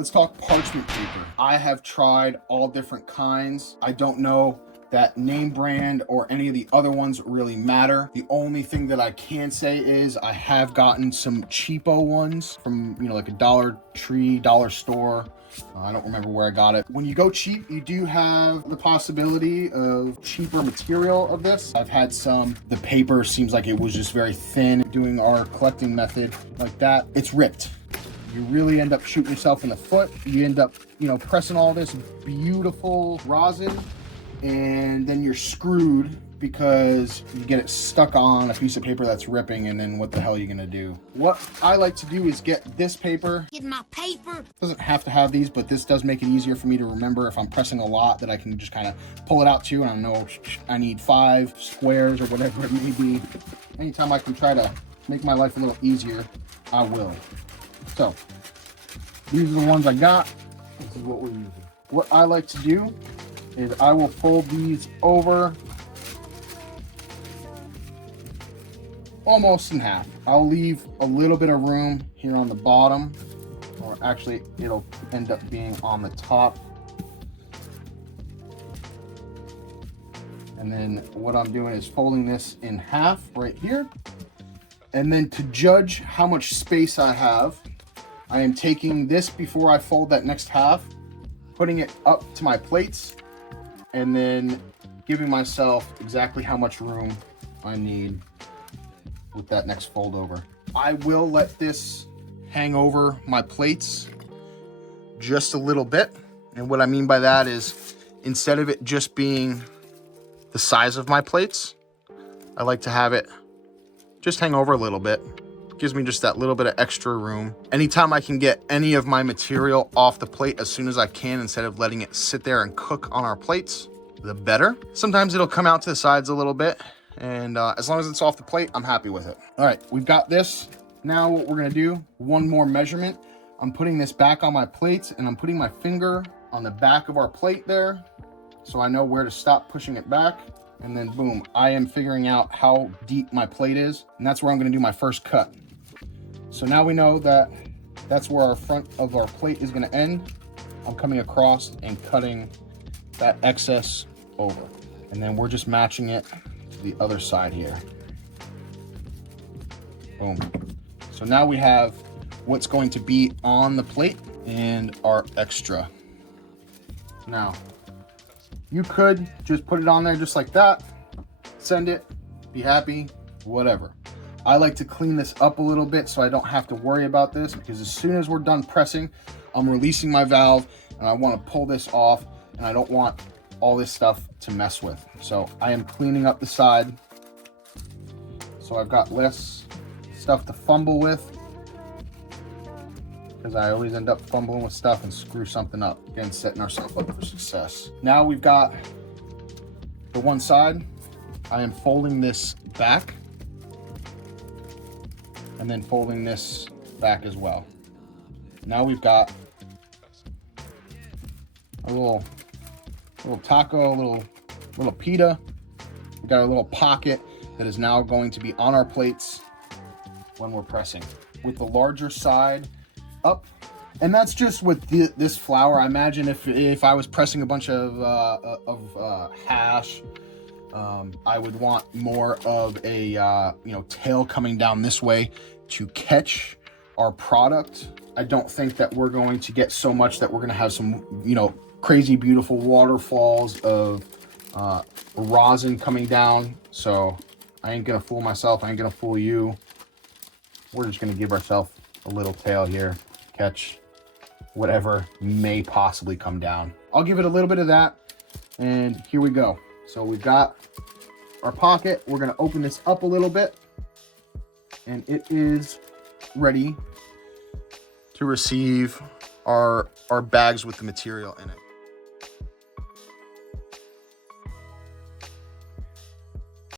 Let's talk parchment paper. I have tried all different kinds. I don't know that name brand or any of the other ones really matter. The only thing that I can say is I have gotten some cheapo ones from, like a Dollar Tree, dollar store. I don't remember where I got it. When you go cheap, you do have the possibility of cheaper material of this. I've had some. The paper seems like it was just very thin. Doing our collecting method like that, it's ripped. You really end up shooting yourself in the foot. You end up, pressing all this beautiful rosin, and then you're screwed because you get it stuck on a piece of paper that's ripping, and then what the hell are you gonna do? What I like to do is get this paper. Get my paper. Doesn't have to have these, but this does make it easier for me to remember if I'm pressing a lot that I can just kind of pull it out too, and I know I need 5 squares or whatever it may be. Anytime I can try to make my life a little easier, I will. So these are the ones I got. This is what we're using. What I like to do is I will fold these over almost in half. I'll leave a little bit of room here on the bottom, or actually it'll end up being on the top. And then what I'm doing is folding this in half right here. And then to judge how much space I have, I am taking this before I fold that next half, putting it up to my plates, and then giving myself exactly how much room I need with that next fold over. I will let this hang over my plates just a little bit. And what I mean by that is, instead of it just being the size of my plates, I like to have it just hang over a little bit. Gives me just that little bit of extra room. Anytime I can get any of my material off the plate as soon as I can, instead of letting it sit there and cook on our plates, the better. Sometimes it'll come out to the sides a little bit, and as long as it's off the plate, I'm happy with it. All right, we've got this. Now what we're gonna do, one more measurement. I'm putting this back on my plates, and I'm putting my finger on the back of our plate there, so I know where to stop pushing it back. And then boom, I am figuring out how deep my plate is, and that's where I'm gonna do my first cut. So now we know that that's where our front of our plate is gonna end. I'm coming across and cutting that excess over. And then we're just matching it to the other side here. Boom. So now we have what's going to be on the plate and our extra. Now, you could just put it on there just like that, send it, be happy, whatever. I like to clean this up a little bit so I don't have to worry about this, because as soon as we're done pressing, I'm releasing my valve and I want to pull this off, and I don't want all this stuff to mess with. So I am cleaning up the side so I've got less stuff to fumble with, because I always end up fumbling with stuff and screw something up. Again, setting ourselves up for success. Now we've got the one side. I am folding this back, and then folding this back as well. Now we've got a little taco, a little pita. We've got a little pocket that is now going to be on our plates when we're pressing, with the larger side up. And that's just with this flour. I imagine if I was pressing a bunch of hash, I would want more of a tail coming down this way to catch our product. I don't think that we're going to get so much that we're going to have some crazy beautiful waterfalls of rosin coming down. So I ain't gonna fool myself, I ain't gonna fool you. We're just gonna give ourselves a little tail here, catch whatever may possibly come down. I'll give it a little bit of that, and here we go. So we've got our pocket. We're gonna open this up a little bit, and it is ready to receive our bags with the material in it.